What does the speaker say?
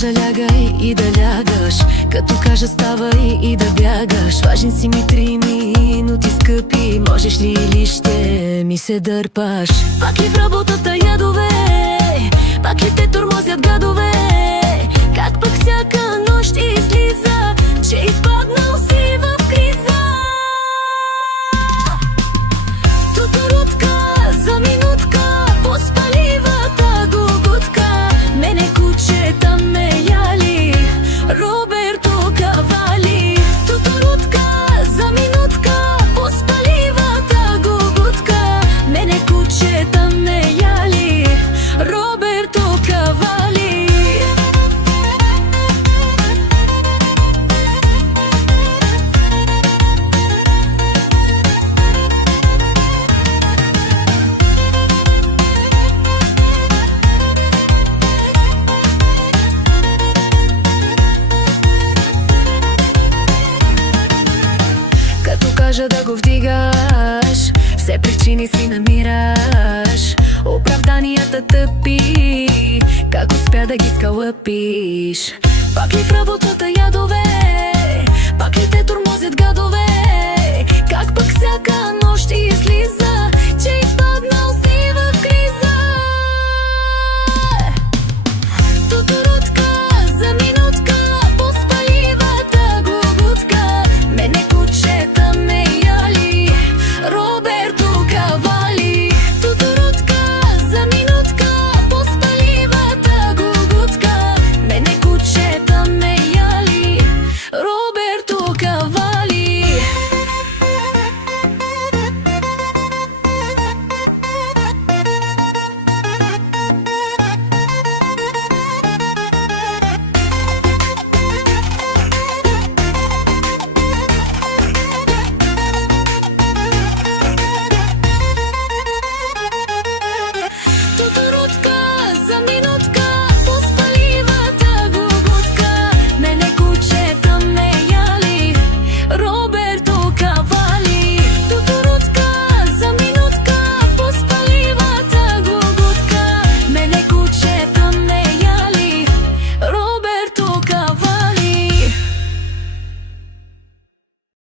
кажа лягај и да лягаш, като кажа ставај и да бягаш. Важни си ми 3 минути скъпи, можеш ли или ще ми се дърпаш? Пак ли в работата ядове, пак ли те тормозят гадове? Как пък всяка нощ излиза, че изпаднал си в криза? Тутурутка за минутка, поспаливата гугутка, мене кучета ме яли, Роберто Кавали. Тутурутка за минутка, поспаливата гугутка, мене кучета ме яли, Роберто Кавали. Кажа да го вдигаш, все причини си намираш, оправданията тъпи, как успя да ги скалъпиш?